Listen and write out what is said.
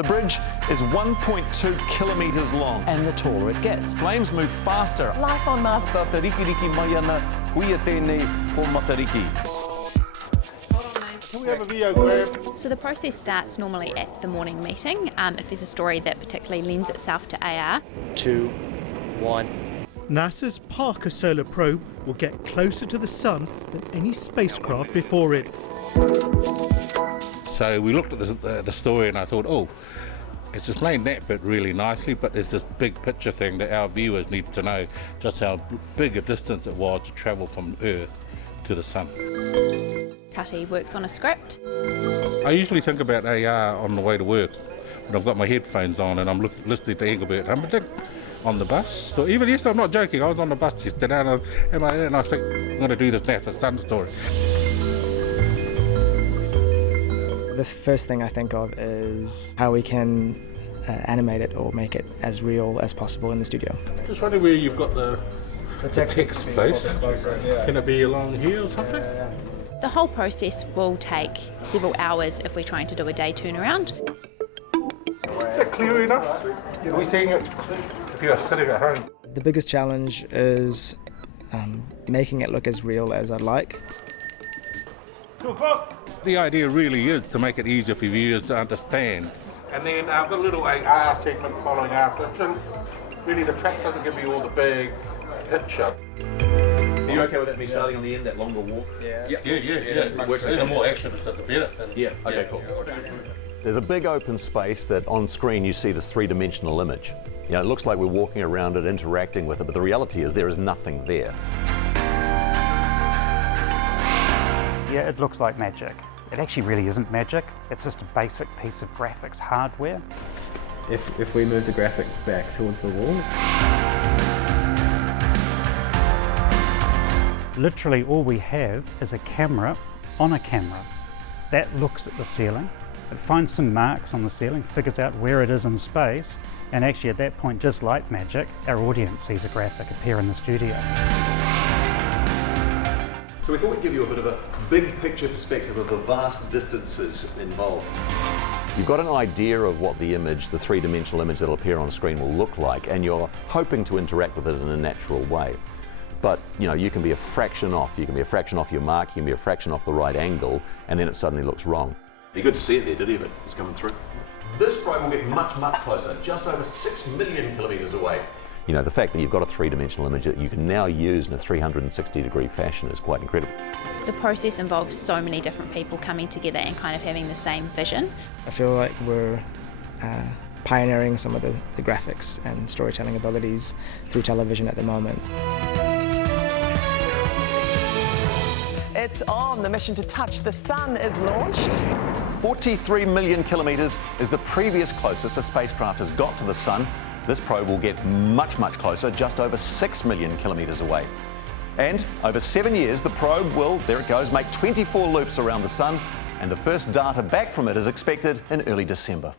The bridge is 1.2 kilometres long. And the taller it gets. Flames move faster. Life on Mars. Can we have a video, Graham? So the process starts normally at the morning meeting, if there's a story that particularly lends itself to AR. 2, 1. NASA's Parker Solar Probe will get closer to the Sun than any spacecraft before it. So we looked at the story and I thought, oh, it's explained that bit really nicely, but there's this big picture thing that our viewers need to know just how big a distance it was to travel from Earth to the Sun. Tati works on a script. I usually think about AR on the way to work when I've got my headphones on and I'm listening to Engelbert Humperdinck on the bus. So even yesterday, I'm not joking, I was on the bus yesterday and I think, I'm going to do this NASA Sun story. The first thing I think of is how we can animate it or make it as real as possible in the studio. Just wondering where you've got the text space. Can it be along here or something? The whole process will take several hours if we're trying to do a day turnaround. Is that clear enough? Are we seeing it if you're sitting at home? The biggest challenge is making it look as real as I'd like. 2 o'clock. The idea really is to make it easier for viewers to understand. And then I've got a little AR segment following after. So really the track doesn't give me all the big picture. Are you okay with that, me starting on the end, that longer walk? Yeah. The more action is the better. Yeah, okay, cool. There's a big open space that on screen you see this three-dimensional image. You know, it looks like we're walking around it, interacting with it, but the reality is there is nothing there. Yeah, it looks like magic. It actually really isn't magic. It's just a basic piece of graphics hardware. If we move the graphic back towards the wall. Literally all we have is a camera on a camera that looks at the ceiling. It finds some marks on the ceiling, figures out where it is in space, and actually at that point, just like magic, our audience sees a graphic appear in the studio. So we thought we'd give you a bit of a big picture perspective of the vast distances involved. You've got an idea of what the image, the three-dimensional image that'll appear on screen will look like, and you're hoping to interact with it in a natural way. But you know, you can be a fraction off. You can be a fraction off your mark, you can be a fraction off the right angle, and then it suddenly looks wrong. You're good to see it there, Diddy, but it's coming through. This probe will get much, much closer, just over 6 million kilometres away. You know, the fact that you've got a three-dimensional image that you can now use in a 360-degree fashion is quite incredible. The process involves so many different people coming together and kind of having the same vision. I feel like we're pioneering some of the graphics and storytelling abilities through television at the moment. It's on. The mission to touch the Sun is launched. 43 million kilometres is the previous closest a spacecraft has got to the Sun. This probe will get much, much closer, just over 6 million kilometres away. And over 7 years, the probe will, there it goes, make 24 loops around the Sun, and the first data back from it is expected in early December.